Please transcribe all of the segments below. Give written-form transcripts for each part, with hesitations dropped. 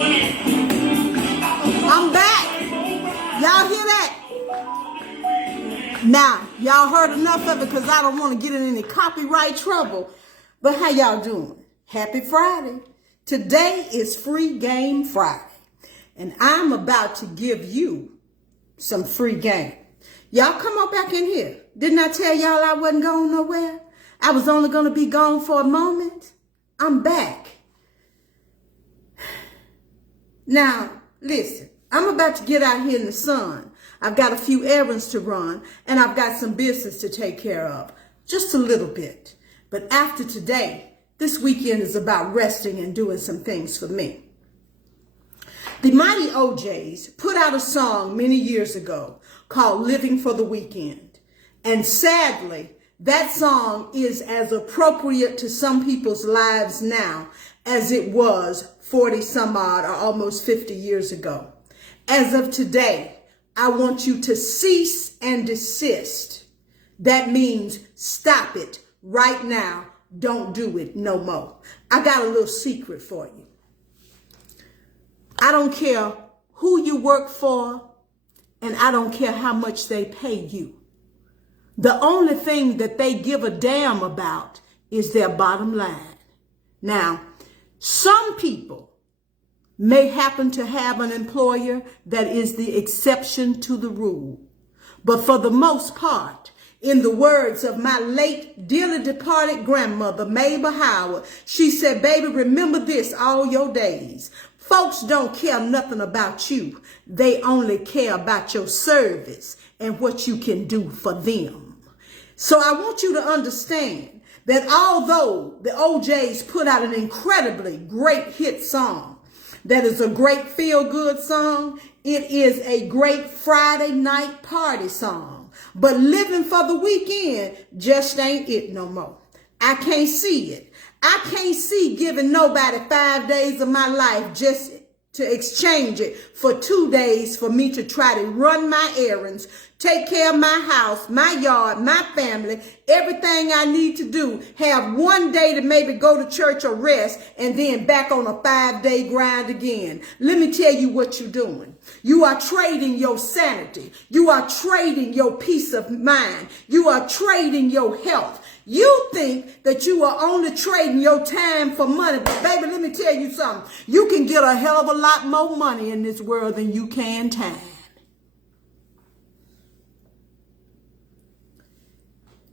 I'm back. Y'all hear that? Now, y'all heard enough of it because I don't want to get in any copyright trouble. But how y'all doing? Happy Friday. Today is Free Game Friday. And I'm about to give you some free game. Y'all come on back in here. Didn't I tell y'all I wasn't going nowhere? I was only going to be gone for a moment. I'm back. Now, listen, I'm about to get out here in the sun. I've got a few errands to run, and I've got some business to take care of. Just a little bit. But after today, this weekend is about resting and doing some things for me. The Mighty OJs put out a song many years ago called Living for the Weekend. And sadly, that song is as appropriate to some people's lives now as it was 40 some odd or almost 50 years ago. As of today, I want you to cease and desist. That means stop it right now. Don't do it no more. I got a little secret for you. I don't care who you work for, and I don't care how much they pay you. The only thing that they give a damn about is their bottom line. Now, some people may happen to have an employer that is the exception to the rule. But for the most part, in the words of my late, dearly departed grandmother, Mabel Howard, she said, baby, remember this all your days. Folks don't care nothing about you. They only care about your service and what you can do for them. So I want you to understand that although the OJs put out an incredibly great hit song, that is a great feel-good song, it is a great Friday night party song. But living for the weekend just ain't it no more. I can't see it. I can't see giving nobody 5 days of my life just to exchange it for 2 days for me to try to run my errands, take care of my house, my yard, my family, everything I need to do, have 1 day to maybe go to church or rest, and then back on a 5-day grind again. Let me tell you what you're doing. You are trading your sanity. You are trading your peace of mind. You are trading your health. You think that you are only trading your time for money. But baby, let me tell you something. You can get a hell of a lot more money in this world than you can time.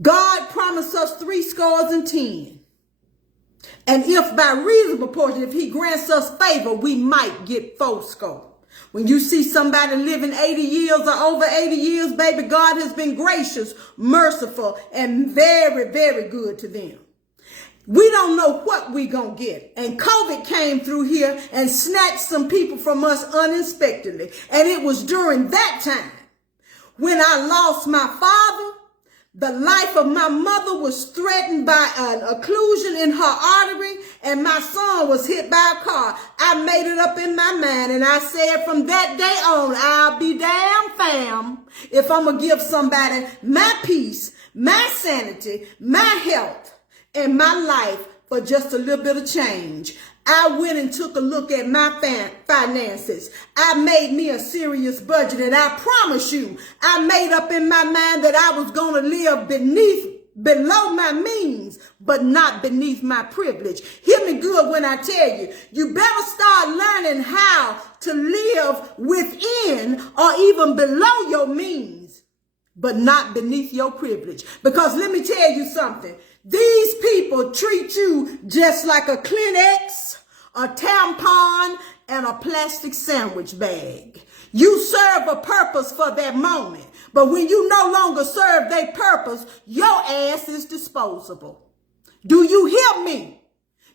God promised us 70. And if by reasonable portion, if he grants us favor, we might get 80. When you see somebody living 80 years or over 80 years, baby, God has been gracious, merciful, and very, very good to them. We don't know what we're going to get. And COVID came through here and snatched some people from us unexpectedly. And it was during that time when I lost my father. The life of my mother was threatened by an occlusion in her artery, and my son was hit by a car. I made it up in my mind, and I said from that day on, I'll be damn fam if I'm going to give somebody my peace, my sanity, my health, and my life for just a little bit of change. I went and took a look at my finances. I made me a serious budget, and I promise you, I made up in my mind that I was going to live below my means, but not beneath my privilege. Hear me good when I tell you, you better start learning how to live within or even below your means, but not beneath your privilege. Because let me tell you something. These people treat you just like a Kleenex, a tampon, and a plastic sandwich bag. You serve a purpose for that moment, but when you no longer serve their purpose, your ass is disposable. Do you hear me?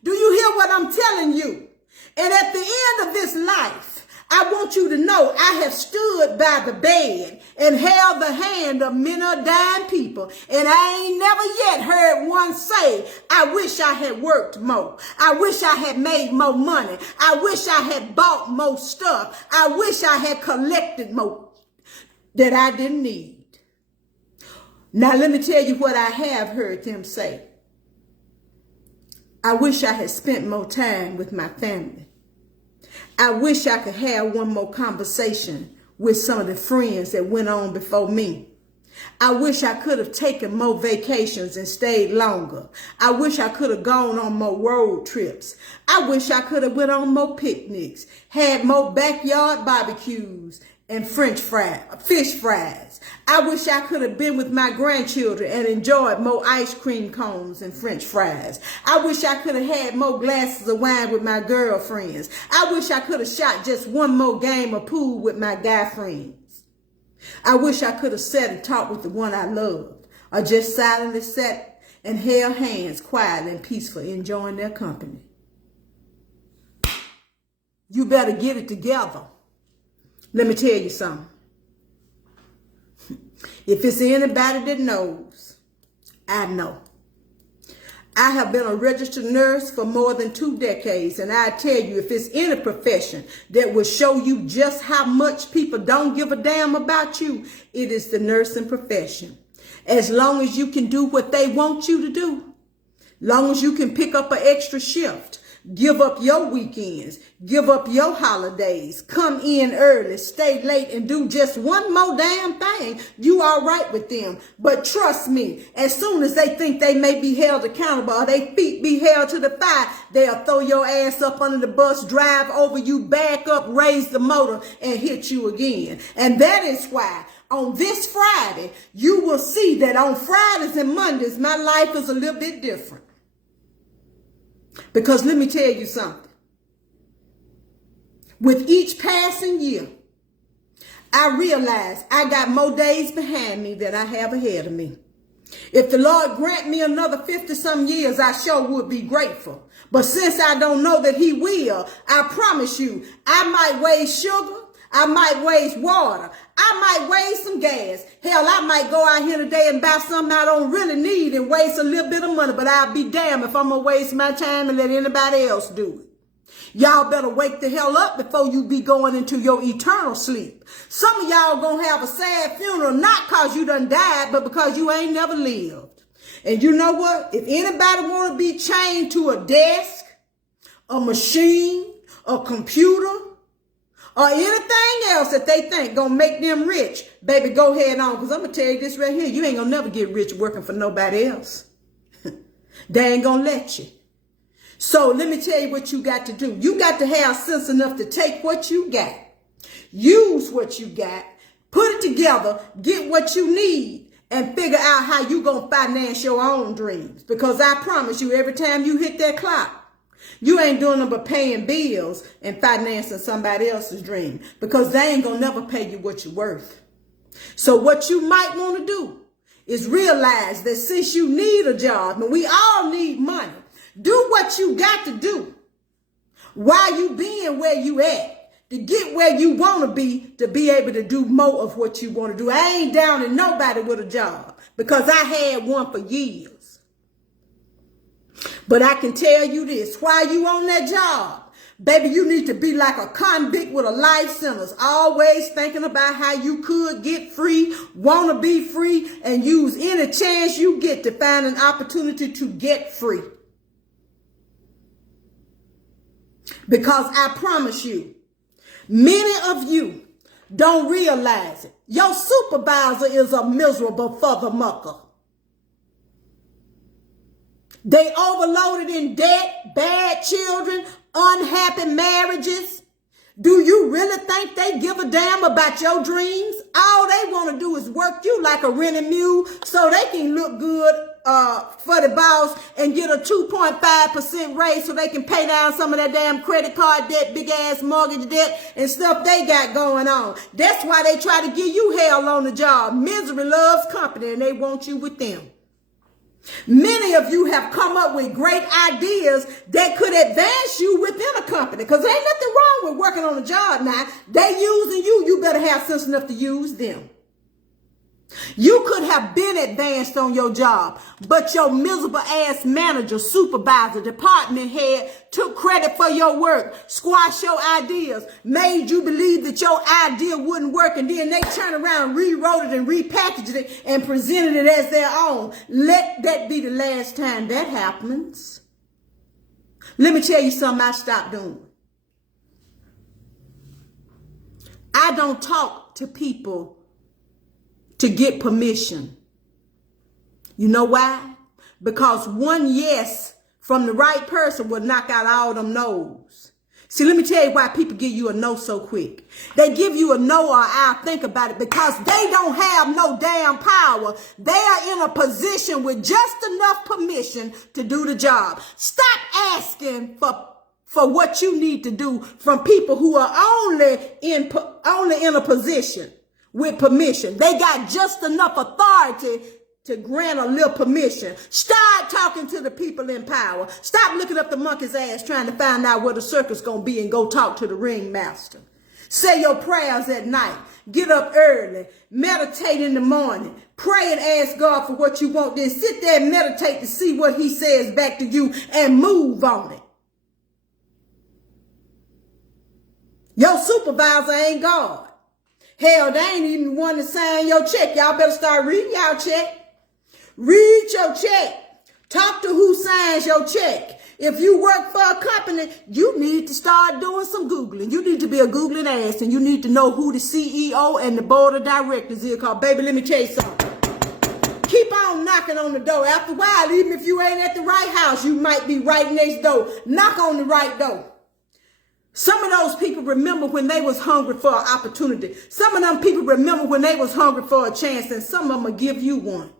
Do you hear what I'm telling you? And at the end of this life, I want you to know I have stood by the bed and held the hand of many a dying people. And I ain't never yet heard one say, I wish I had worked more. I wish I had made more money. I wish I had bought more stuff. I wish I had collected more that I didn't need. Now let me tell you what I have heard them say. I wish I had spent more time with my family. I wish I could have one more conversation with some of the friends that went on before me. I wish I could have taken more vacations and stayed longer. I wish I could have gone on more road trips. I wish I could have went on more picnics, had more backyard barbecues and fish fries. I wish I could have been with my grandchildren and enjoyed more ice cream cones and French fries. I wish I could have had more glasses of wine with my girlfriends. I wish I could have shot just one more game of pool with my guy friends. I wish I could have sat and talked with the one I loved, or just silently sat and held hands quietly and peacefully enjoying their company. You better get it together. Let me tell you something. If it's anybody that knows, I know. I have been a registered nurse for more than 2 decades, and I tell you, if it's any profession that will show you just how much people don't give a damn about you, it is the nursing profession. As long as you can do what they want you to do, long as you can pick up an extra shift, give up your weekends, give up your holidays, come in early, stay late, and do just one more damn thing, you all right with them. But trust me, as soon as they think they may be held accountable or their feet be held to the fire, they'll throw your ass up under the bus, drive over you, back up, raise the motor, and hit you again. And that is why on this Friday, you will see that on Fridays and Mondays, my life is a little bit different. Because let me tell you something. With each passing year, I realize I got more days behind me than I have ahead of me. If the Lord grant me another 50-some years, I sure would be grateful. But since I don't know that he will, I promise you, I might waste sugar, I might waste water, I might waste some gas. Hell, I might go out here today and buy something I don't really need and waste a little bit of money, but I'll be damned if I'm going to waste my time and let anybody else do it. Y'all better wake the hell up before you be going into your eternal sleep. Some of y'all going to have a sad funeral, not because you done died, but because you ain't never lived. And you know what? If anybody want to be chained to a desk, a machine, a computer, or anything else that they think gonna make them rich, baby, go ahead on. Because I'm gonna tell you this right here. You ain't gonna never get rich working for nobody else. They ain't gonna let you. So let me tell you what you got to do. You got to have sense enough to take what you got, use what you got, put it together, get what you need, and figure out how you gonna finance your own dreams. Because I promise you, every time you hit that clock, you ain't doing them but paying bills and financing somebody else's dream, because they ain't gonna never pay you what you're worth. So what you might want to do is realize that since you need a job, and we all need money, do what you got to do while you being where you at to get where you want to be able to do more of what you want to do. I ain't down to nobody with a job, because I had one for years. But I can tell you this, while you on that job, baby, you need to be like a convict with a life sentence, always thinking about how you could get free, want to be free, and use any chance you get to find an opportunity to get free. Because I promise you, many of you don't realize it. Your supervisor is a miserable mucker. They overloaded in debt, bad children, unhappy marriages. Do you really think they give a damn about your dreams? All they want to do is work you like a rented mule so they can look good for the boss and get a 2.5% raise so they can pay down some of that damn credit card debt, big ass mortgage debt and stuff they got going on. That's why they try to give you hell on the job. Misery loves company, and they want you with them. Many of you have come up with great ideas that could advance you within a company, because there ain't nothing wrong with working on a job now. They using you. You better have sense enough to use them. You could have been advanced on your job, but your miserable ass manager, supervisor, department head took credit for your work, squashed your ideas, made you believe that your idea wouldn't work, and then they turn around, rewrote it and repackaged it and presented it as their own. Let that be the last time that happens. Let me tell you something I stopped doing. I don't talk to people to get permission. You know why? Because one yes from the right person will knock out all them no's. See, let me tell you why people give you a no so quick. They give you a no or I'll think about it because they don't have no damn power. They are in a position with just enough permission to do the job. Stop asking for what you need to do from people who are only in a position with permission. They got just enough authority to grant a little permission. Start talking to the people in power. Stop looking up the monkey's ass trying to find out where the circus gonna be and go talk to the ringmaster. Say your prayers at night. Get up early. Meditate in the morning. Pray and ask God for what you want. Then sit there and meditate to see what he says back to you and move on it. Your supervisor ain't God. Hell, they ain't even the one to sign your check. Y'all better start reading y'all check. Read your check. Talk to who signs your check. If you work for a company, you need to start doing some Googling. You need to be a Googling ass, and you need to know who the CEO and the board of directors is. Cause baby, let me tell you something. Keep on knocking on the door. After a while, even if you ain't at the right house, you might be right next door. Knock on the right door. Some of those people remember when they was hungry for an opportunity. Some of them people remember when they was hungry for a chance, and some of them will give you one.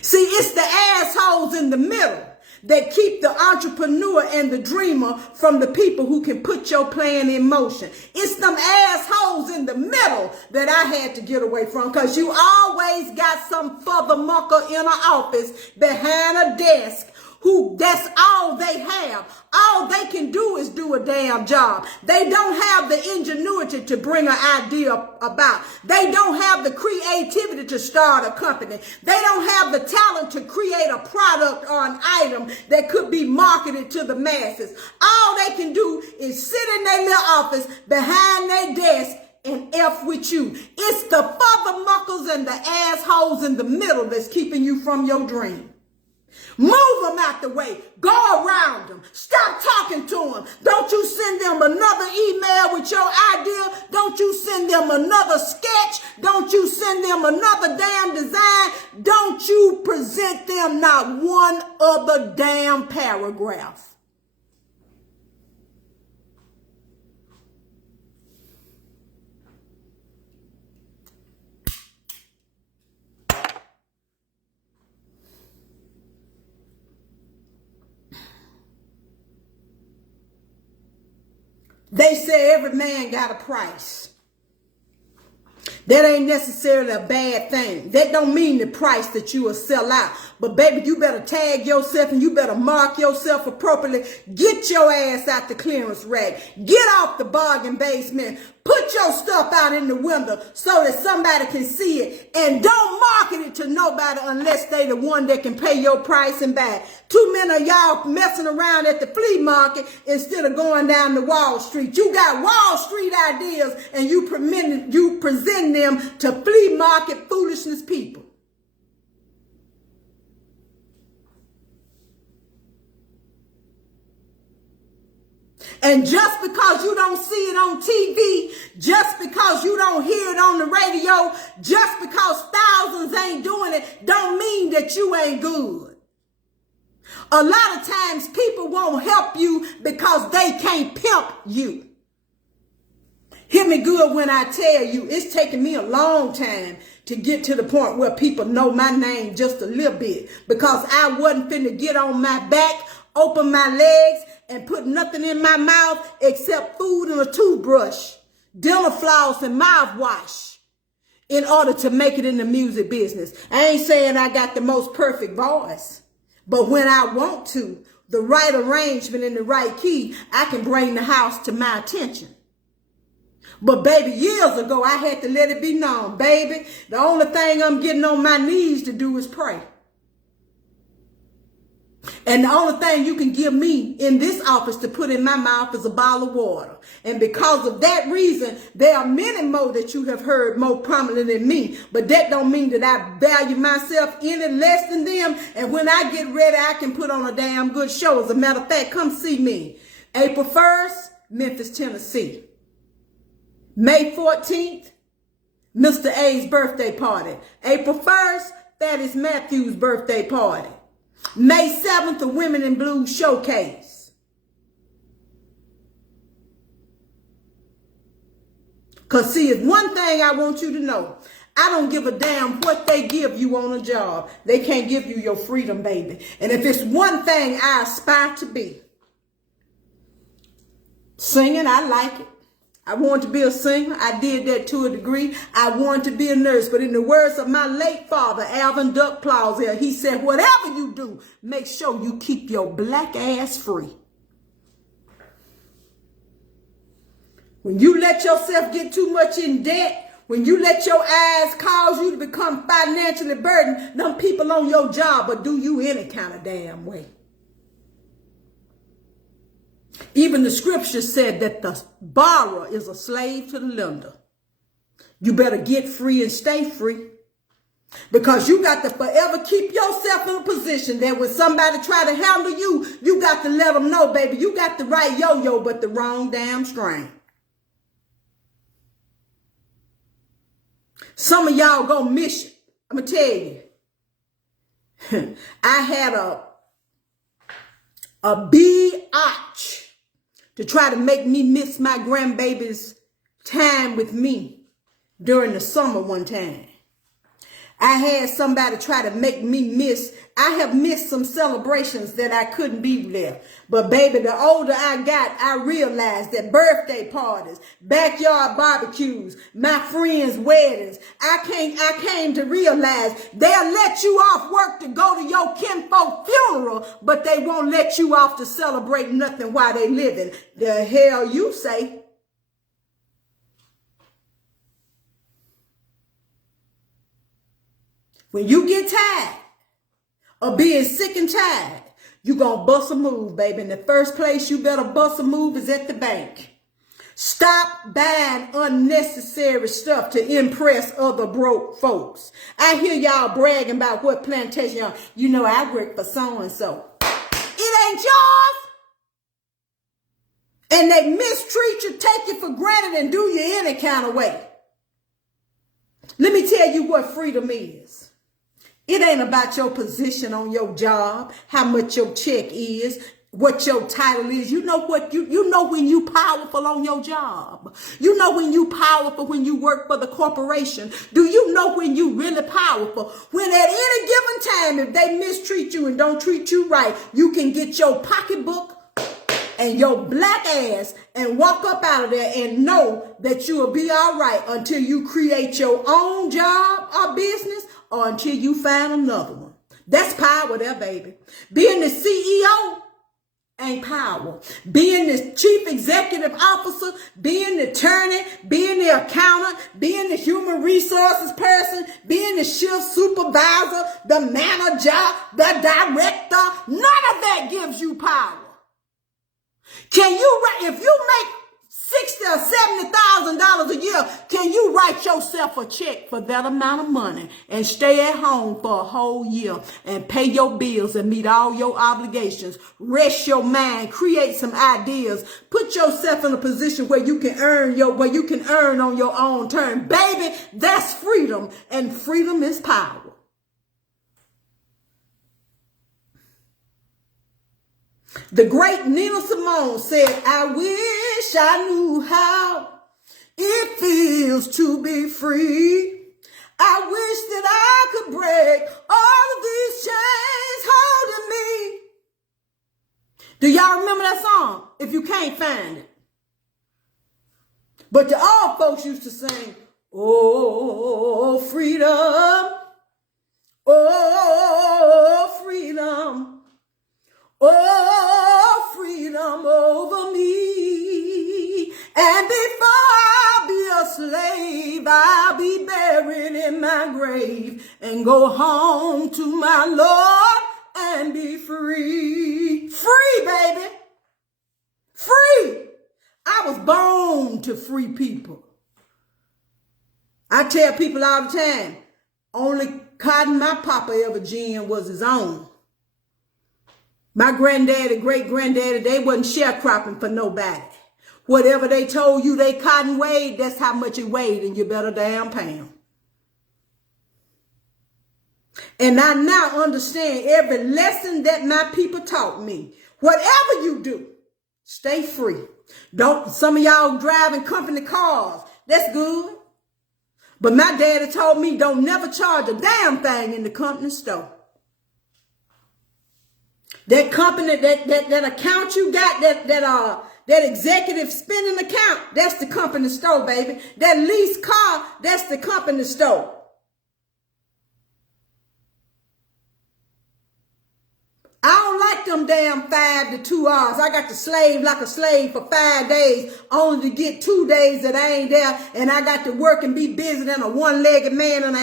See, it's the assholes in the middle that keep the entrepreneur and the dreamer from the people who can put your plan in motion. It's them assholes in the middle that I had to get away from, because you always got some further mucker in an office behind a desk who that's all they have. All they can do is do a damn job. They don't have the ingenuity to bring an idea about. They don't have the creativity to start a company. They don't have the talent to create a product or an item that could be marketed to the masses. All they can do is sit in their little office behind their desk and F with you. It's the further muckers and the assholes in the middle that's keeping you from your dream. Move them out the way. Go around them. Stop talking to them. Don't you send them another email with your idea. Don't you send them another sketch. Don't you send them another damn design. Don't you present them not one other damn paragraph. They say every man got a price. That ain't necessarily a bad thing. That don't mean the price that you will sell out. But baby, you better tag yourself and you better mark yourself appropriately. Get your ass out the clearance rack. Get off the bargain basement. Put your stuff out in the window so that somebody can see it. And don't market it to nobody unless they the one that can pay your price and buy. Too many of y'all messing around at the flea market instead of going down to Wall Street. You got Wall Street ideas and you present them to flea market foolishness people. And just because you don't see it on TV, just because you don't hear it on the radio, just because thousands ain't doing it, don't mean that you ain't good. A lot of times people won't help you because they can't pimp you. Hear me good when I tell you, it's taken me a long time to get to the point where people know my name just a little bit, because I wasn't finna get on my back, open my legs, and put nothing in my mouth except food and a toothbrush, dental floss and mouthwash in order to make it in the music business. I ain't saying I got the most perfect voice, but when I want to, the right arrangement and the right key, I can bring the house to my attention. But baby, years ago, I had to let it be known, baby, the only thing I'm getting on my knees to do is pray. And the only thing you can give me in this office to put in my mouth is a bottle of water. And because of that reason, there are many more that you have heard more prominent than me. But that don't mean that I value myself any less than them. And when I get ready, I can put on a damn good show. As a matter of fact, come see me. April 1st, Memphis, Tennessee. May 14th, Mr. A's birthday party. April 1st, that is Matthew's birthday party. May 7th, the Women in Blue Showcase. Because see, it's one thing I want you to know. I don't give a damn what they give you on a job. They can't give you your freedom, baby. And if it's one thing I aspire to be, singing, I like it. I wanted to be a singer. I did that to a degree. I wanted to be a nurse. But in the words of my late father, Alvin Duck Plowsell, he said, whatever you do, make sure you keep your black ass free. When you let yourself get too much in debt, when you let your eyes cause you to become financially burdened, them people on your job will do you any kind of damn way. Even the scripture said that the borrower is a slave to the lender. You better get free and stay free. Because you got to forever keep yourself in a position that when somebody try to handle you, you got to let them know, baby, you got the right yo-yo, but the wrong damn string. Some of y'all gonna miss it. I'm gonna tell you. I had a biatch to try to make me miss my grandbaby's time with me during the summer one time. I had somebody try to make me miss. I have missed some celebrations that I couldn't be there. But baby, the older I got, I realized that birthday parties, backyard barbecues, my friends' weddings, I came to realize they'll let you off work to go to your kinfolk funeral, but they won't let you off to celebrate nothing while they living. The hell you say? When you get tired of being sick and tired, you gonna bust a move, baby. And the first place you better bust a move is at the bank. Stop buying unnecessary stuff to impress other broke folks. I hear y'all bragging about what plantation y'all. You know, I work for so-and-so. It ain't yours. And they mistreat you, take you for granted, and do you any kind of way. Let me tell you what freedom is. It ain't about your position on your job, how much your check is, what your title is. You know what you know when you powerful on your job. You know when you powerful when you work for the corporation. Do you know when you really powerful? When at any given time, if they mistreat you and don't treat you right, you can get your pocketbook and your black ass and walk up out of there and know that you'll be all right until you create your own job or business, or until you find another one. That's power there, baby. Being the CEO ain't power. Being the chief executive officer, being the attorney, being the accountant, being the human resources person, being the shift supervisor, the manager, the director, none of that gives you power. Can you, if you make $60,000 or $70,000 a year, can you write yourself a check for that amount of money and stay at home for a whole year and pay your bills and meet all your obligations, rest your mind, create some ideas, put yourself in a position where you can earn on your own terms? Baby, that's freedom, and freedom is power. The great Nina Simone said, I wish I knew how it feels to be free. I wish that I could break all of these chains holding me. Do y'all remember that song? If you can't find it. But the old folks used to sing, oh, freedom, oh, freedom. Oh, freedom over me. And before I'll be a slave, I'll be buried in my grave and go home to my Lord and be free. Free, baby. Free. I was born to free people. I tell people all the time, only cotton my papa ever ginned was his own. My granddaddy, great-granddaddy, they wasn't sharecropping for nobody. Whatever they told you they cotton weighed, that's how much it weighed, and you better damn pay 'em. And I now understand every lesson that my people taught me. Whatever you do, stay free. Don't, some of y'all driving company cars. That's good. But my daddy told me don't never charge a damn thing in the company store. That company, that account you got, that executive spending account, that's the company store, baby. That lease car, that's the company store. I don't like them damn 5 to 2 hours. I got to slave like a slave for 5 days, only to get 2 days that I ain't there, and I got to work and be busy than a one-legged man in an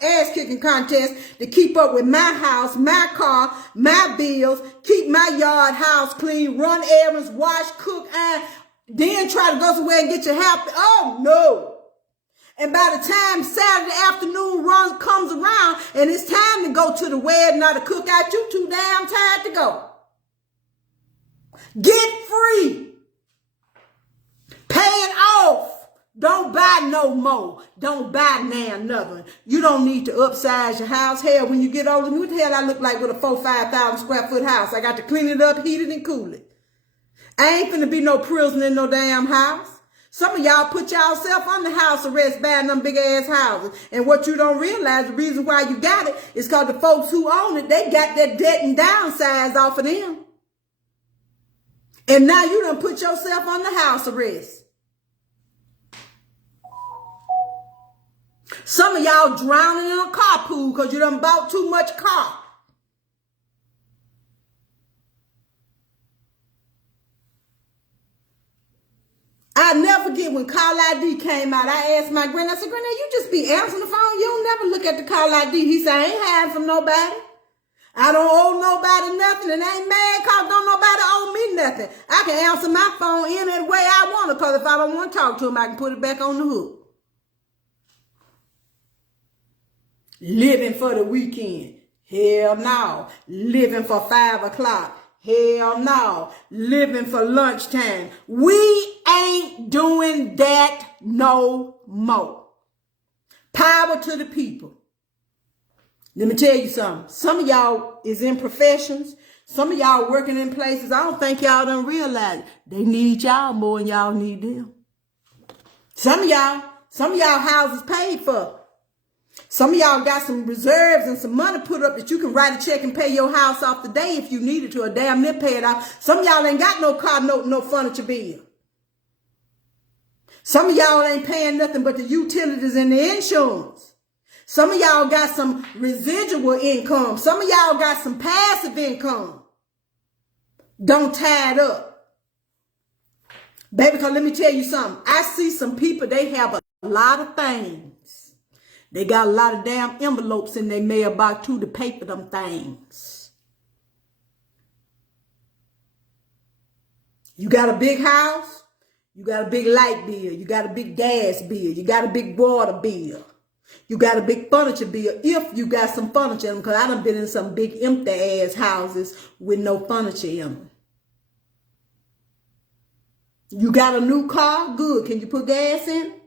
ass-kicking contest to keep up with my house, my car, my bills, keep my yard, house clean, run errands, wash, cook, iron, then try to go somewhere and get your happy. Oh, no. And by the time Saturday afternoon comes around and it's time to go to the wedding or the cookout, you too damn tired to go. Get free. Pay it off. Don't buy no more. Don't buy now another. You don't need to upsize your house. Hell, when you get older, what the hell I look like with a 4,000-5,000 square foot house? I got to clean it up, heat it, and cool it. I ain't finna be no prisoner in no damn house. Some of y'all put yourself under house arrest buying them big ass houses. And what you don't realize, the reason why you got it is because the folks who own it, they got that debt and downsized off of them. And now you done put yourself under house arrest. Some of y'all drowning in a carpool because you done bought too much car. I'll never forget when call ID came out. I asked my granddad, I said, Granddad, you just be answering the phone. You don't never look at the call ID. He said, I ain't hiding from nobody. I don't owe nobody nothing, and I ain't mad because don't nobody owe me nothing. I can answer my phone any way I want to, because if I don't want to talk to him, I can put it back on the hook. Living for the weekend. Hell no. Living for 5 o'clock. Hell no. Living for lunchtime. We ain't doing that no more. Power to the people. Let me tell you something. Some of y'all is in professions. Some of y'all working in places. I don't think y'all done realize it. They need y'all more than y'all need them. Some of y'all houses paid for. Some of y'all got some reserves and some money put up that you can write a check and pay your house off today if you needed to, or damn near pay it off. Some of y'all ain't got no car note, no furniture bill. Some of y'all ain't paying nothing but the utilities and the insurance. Some of y'all got some residual income. Some of y'all got some passive income. Don't tie it up. Baby, because let me tell you something. I see some people, they have a lot of things. They got a lot of damn envelopes in their mailbox too to pay for them things. You got a big house. You got a big light bill. You got a big gas bill. You got a big water bill. You got a big furniture bill if you got some furniture in them, because I done been in some big empty ass houses with no furniture in them. You got a new car? Good. Can you put gas in?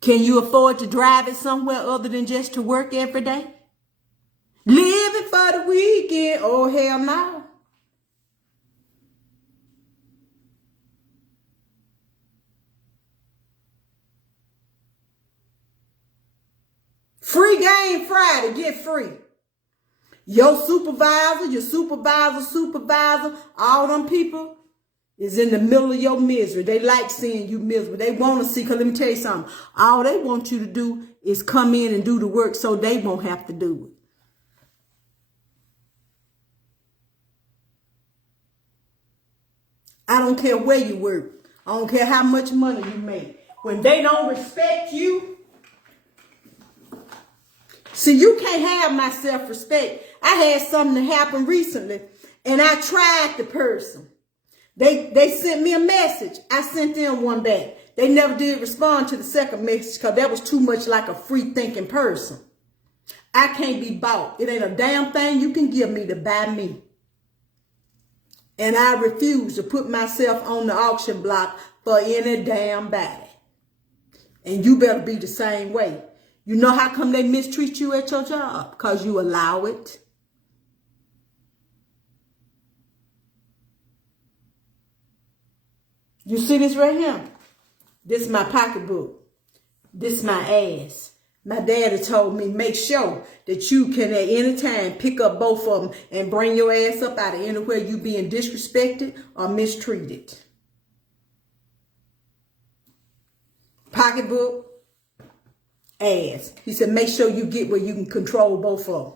Can you afford to drive it somewhere other than just to work every day? Living for the weekend? Oh, hell no. Free game Friday, get free. Your supervisor, all them people is in the middle of your misery. They like seeing you miserable. They want to see, because let me tell you something. All they want you to do is come in and do the work so they won't have to do it. I don't care where you work. I don't care how much money you make. When they don't respect you, see, you can't have my self-respect. I had something happen recently, and I tried the person. They sent me a message. I sent them one back. They never did respond to the second message because that was too much like a free-thinking person. I can't be bought. It ain't a damn thing you can give me to buy me. And I refuse to put myself on the auction block for any damn body. And you better be the same way. You know how come they mistreat you at your job? Because you allow it. You see this right here? This is my pocketbook. This is my ass. My daddy told me, make sure that you can at any time pick up both of them and bring your ass up out of anywhere you being disrespected or mistreated. Pocketbook, ass. He said, make sure you get where you can control both of them.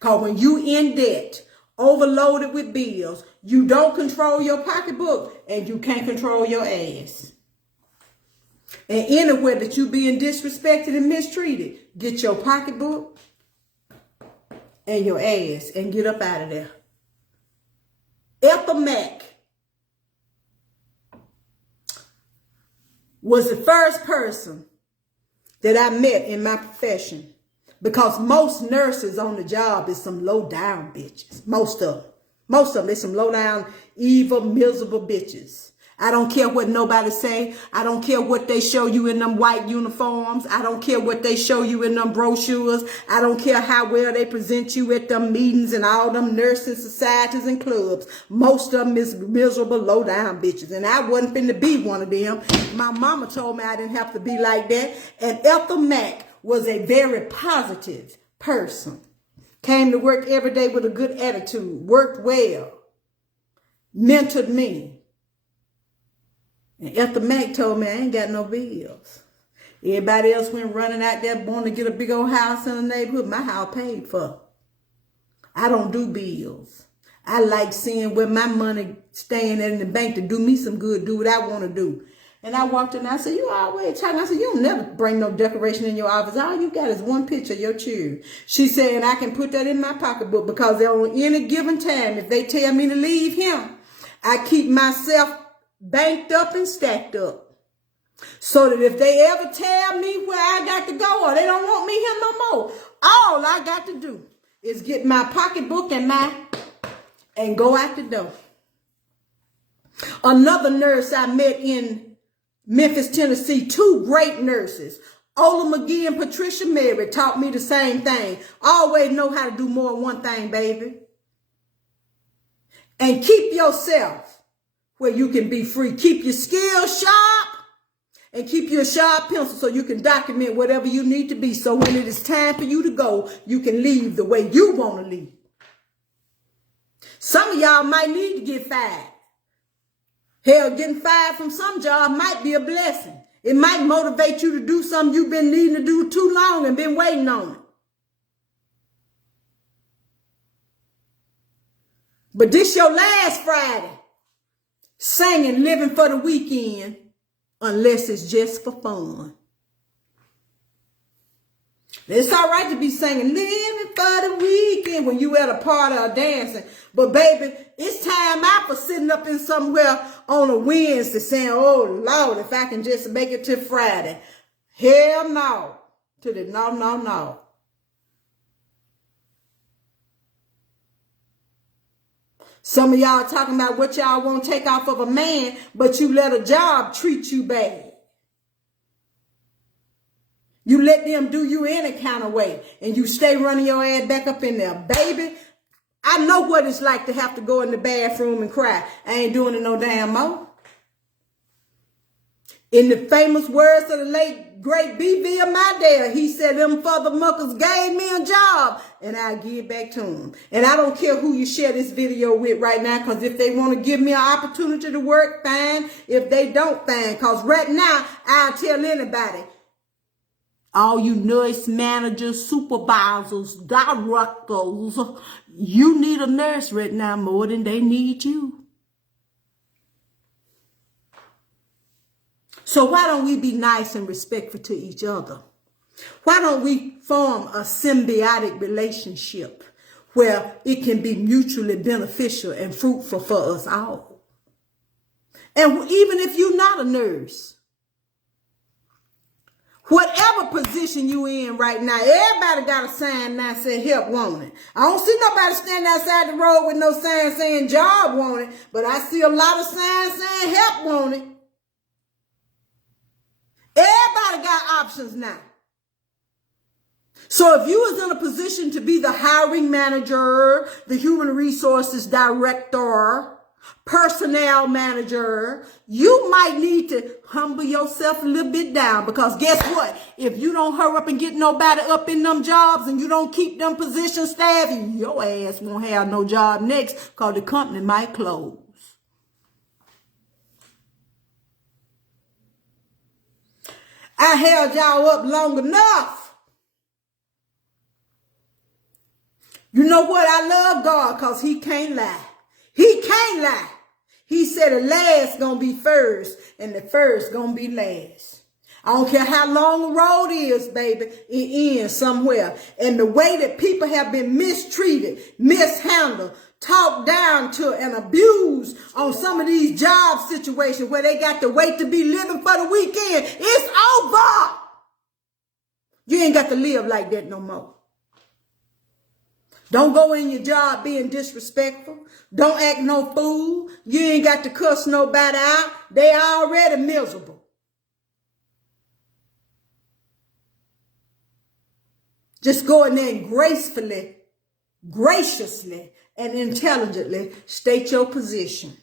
Because when you in debt, overloaded with bills, you don't control your pocketbook and you can't control your ass. And anywhere that you being disrespected and mistreated, get your pocketbook and your ass and get up out of there. Ethel Mack was the first person that I met in my profession, because most nurses on the job is some low down bitches. Most of them is some low down, evil, miserable bitches. I don't care what nobody say. I don't care what they show you in them white uniforms. I don't care what they show you in them brochures. I don't care how well they present you at them meetings and all them nursing societies and clubs. Most of them is miserable, low down bitches. And I wasn't finna be one of them. My mama told me I didn't have to be like that. And Ethel Mack was a very positive person. Came to work every day with a good attitude. Worked well. Mentored me. And Ethel Mack told me I ain't got no bills. Everybody else went running out there wanting to get a big old house in the neighborhood. My house paid for. I don't do bills. I like seeing where my money staying in the bank to do me some good, do what I want to do. And I walked in and I said, you always talking. I said, you don't never bring no decoration in your office. All you got is one picture of your children. She said, and I can put that in my pocketbook because on any given time, if they tell me to leave him, I keep myself banked up and stacked up. So that if they ever tell me where I got to go or they don't want me here no more, all I got to do is get my pocketbook and go out the door. Another nurse I met in Memphis, Tennessee, two great nurses, Ola McGee and Patricia Mary, taught me the same thing. Always know how to do more than one thing, baby. And keep yourself where you can be free. Keep your skills sharp and keep your sharp pencil so you can document whatever you need to be. So when it is time for you to go, you can leave the way you want to leave. Some of y'all might need to get fired. Hell, getting fired from some job might be a blessing. It might motivate you to do something you've been needing to do too long and been waiting on it. But this your last Friday. Singing, living for the weekend, unless it's just for fun. It's all right to be singing, living for the weekend when you at a party or dancing. But baby, it's time out for sitting up in somewhere on a Wednesday saying, oh Lord, if I can just make it to Friday. Hell no. To the no. Some of y'all talking about what y'all want to take off of a man, but you let a job treat you bad. You let them do you any kind of way, and you stay running your ass back up in there. Baby, I know what it's like to have to go in the bathroom and cry. I ain't doing it no damn more. In the famous words of the late, great B.V. Amadale, he said, them father muckers gave me a job, and I give back to them. And I don't care who you share this video with right now, because if they want to give me an opportunity to work, fine. If they don't, fine. Because right now, I'll tell anybody, all you nurse managers, supervisors, directors, you need a nurse right now more than they need you. So why don't we be nice and respectful to each other? Why don't we form a symbiotic relationship where it can be mutually beneficial and fruitful for us all? And even if you're not a nurse, Whatever position you in right now, everybody got a sign now saying help wanted. I don't see nobody standing outside the road with no sign saying job wanted, but I see a lot of signs saying help wanted. Everybody got options now. So if you was in a position to be the hiring manager, the human resources director, personnel manager, you might need to humble yourself a little bit down, because guess what? If you don't hurry up and get nobody up in them jobs and you don't keep them positions staffed, your ass won't have no job next, because the company might close. I held y'all up long enough. You know what? I love God because he can't lie. He can't lie. He said the last gonna be first and the first gonna be last. I don't care how long the road is, baby, it ends somewhere. And the way that people have been mistreated, mishandled, talked down to, and abused on some of these job situations where they got to wait to be living for the weekend, it's over. You ain't got to live like that no more. Don't go in your job being disrespectful. Don't act no fool. You ain't got to cuss nobody out. They already miserable. Just go in there and gracefully, graciously, and intelligently state your position.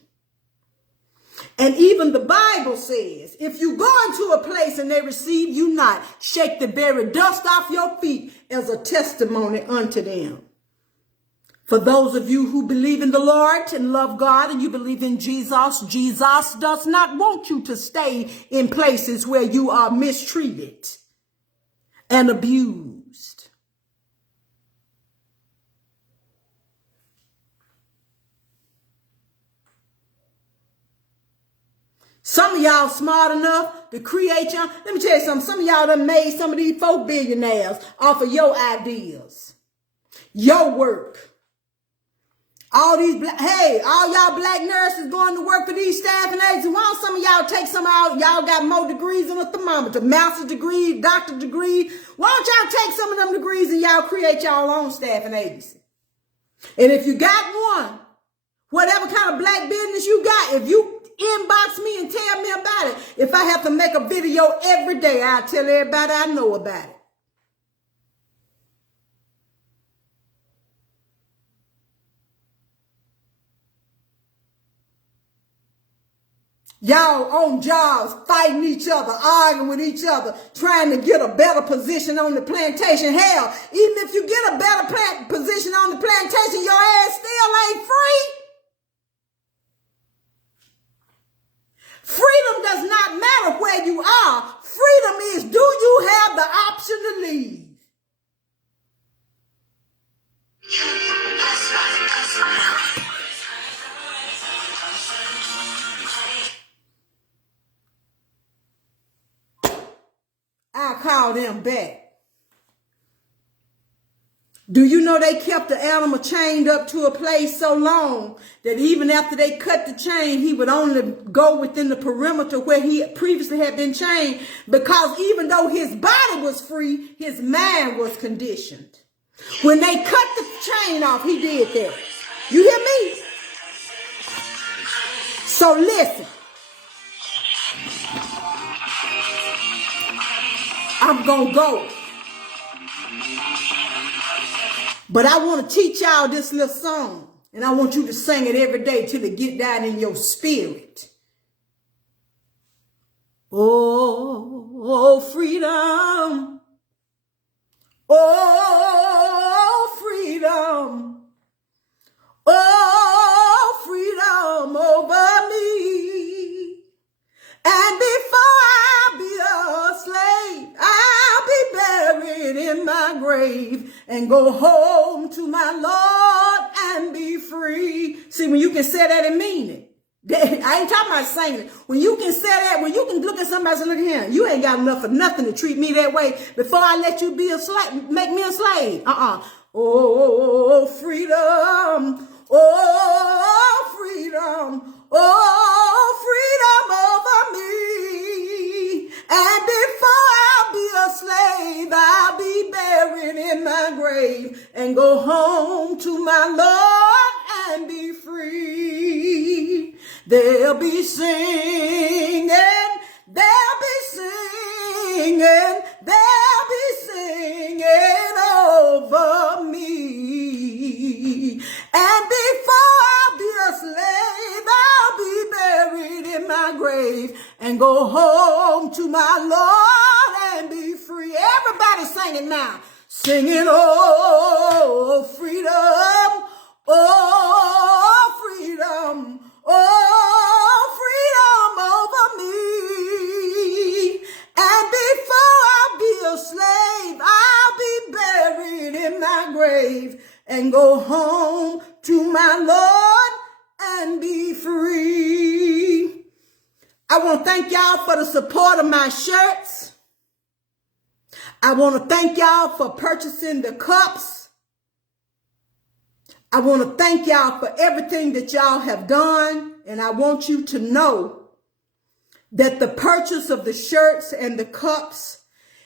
And even the Bible says, if you go into a place and they receive you not, shake the very dust off your feet as a testimony unto them. For those of you who believe in the Lord and love God and you believe in Jesus, Jesus does not want you to stay in places where you are mistreated and abused. Some of y'all smart enough to create your, let me tell you something, some of y'all done made some of these folk billionaires off of your ideas, your work. All these, hey, all y'all black nurses going to work for these staffing agencies. Why don't some of y'all take some out? Y'all got more degrees than a thermometer, master's degree, doctor's degree. Why don't y'all take some of them degrees and y'all create y'all own staffing agency? And if you got one, whatever kind of black business you got, if you inbox me and tell me about it, if I have to make a video every day, I'll tell everybody I know about it. Y'all on jobs, fighting each other, arguing with each other, trying to get a better position on the plantation. Hell, even if you get a better position on the plantation, your ass still ain't free. Freedom does not matter where you are. Freedom is, do you have the option to leave? I call them back. Do you know they kept the animal chained up to a place so long that even after they cut the chain, he would only go within the perimeter where he previously had been chained, because even though his body was free, his mind was conditioned. When they cut the chain off, he did that. You hear me? So listen. I'm going to go. But I want to teach y'all this little song. And I want you to sing it every day till it get down in your spirit. Oh, freedom. Oh, freedom. Oh, freedom over me. And before I be a slave, I'll be buried in my grave and go home to my Lord and be free. See, when you can say that and mean it. I ain't talking about saying it. When you can say that, when you can look at somebody and say, look at him, you ain't got enough of nothing to treat me that way before I let you be a slave, make me a slave. Oh, freedom. Oh, freedom. Oh, freedom over me. And before I'll be They'll be singing, they'll be singing, they'll be singing over me. And before I'll be a slave, I'll be buried in my grave and go home to my Lord and be free. Everybody singing now. Singing, oh, freedom, oh, freedom, oh, freedom over me. And before I'll be a slave, I'll be buried in my grave and go home to my Lord and be free. I want to thank y'all for the support of my shirts. I want to thank y'all for purchasing the cups. I want to thank y'all for everything that y'all have done. And I want you to know that the purchase of the shirts and the cups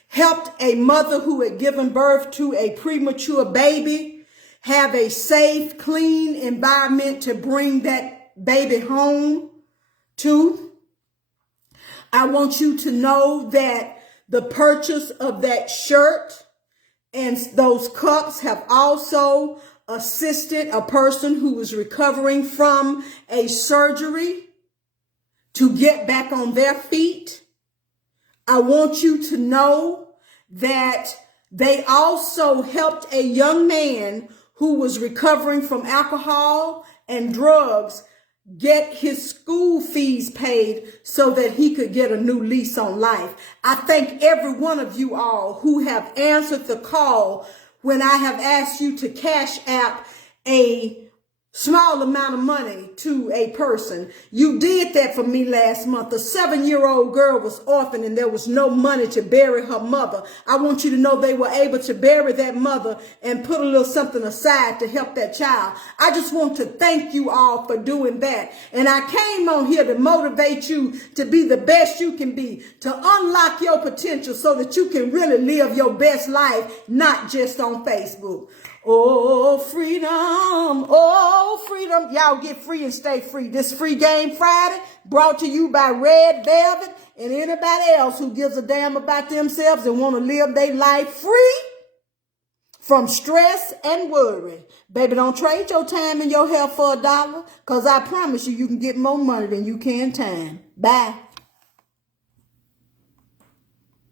helped a mother who had given birth to a premature baby have a safe, clean environment to bring that baby home to. I want you to know that the purchase of that shirt and those cups have also assisted a person who was recovering from a surgery to get back on their feet. I want you to know that they also helped a young man who was recovering from alcohol and drugs get his school fees paid so that he could get a new lease on life. I thank every one of you all who have answered the call when I have asked you to cash app a small amount of money to a person. You did that for me last month. A 7-year-old girl was orphaned and there was no money to bury her mother. I want you to know they were able to bury that mother and put a little something aside to help that child. I just want to thank you all for doing that. And I came on here to motivate you to be the best you can be, to unlock your potential so that you can really live your best life, not just on Facebook. Oh, freedom. Oh, freedom. Y'all get free and stay free. This Free Game Friday brought to you by Red Velvet and anybody else who gives a damn about themselves and want to live their life free from stress and worry. Baby, don't trade your time and your health for $1, because I promise you, you can get more money than you can time. Bye.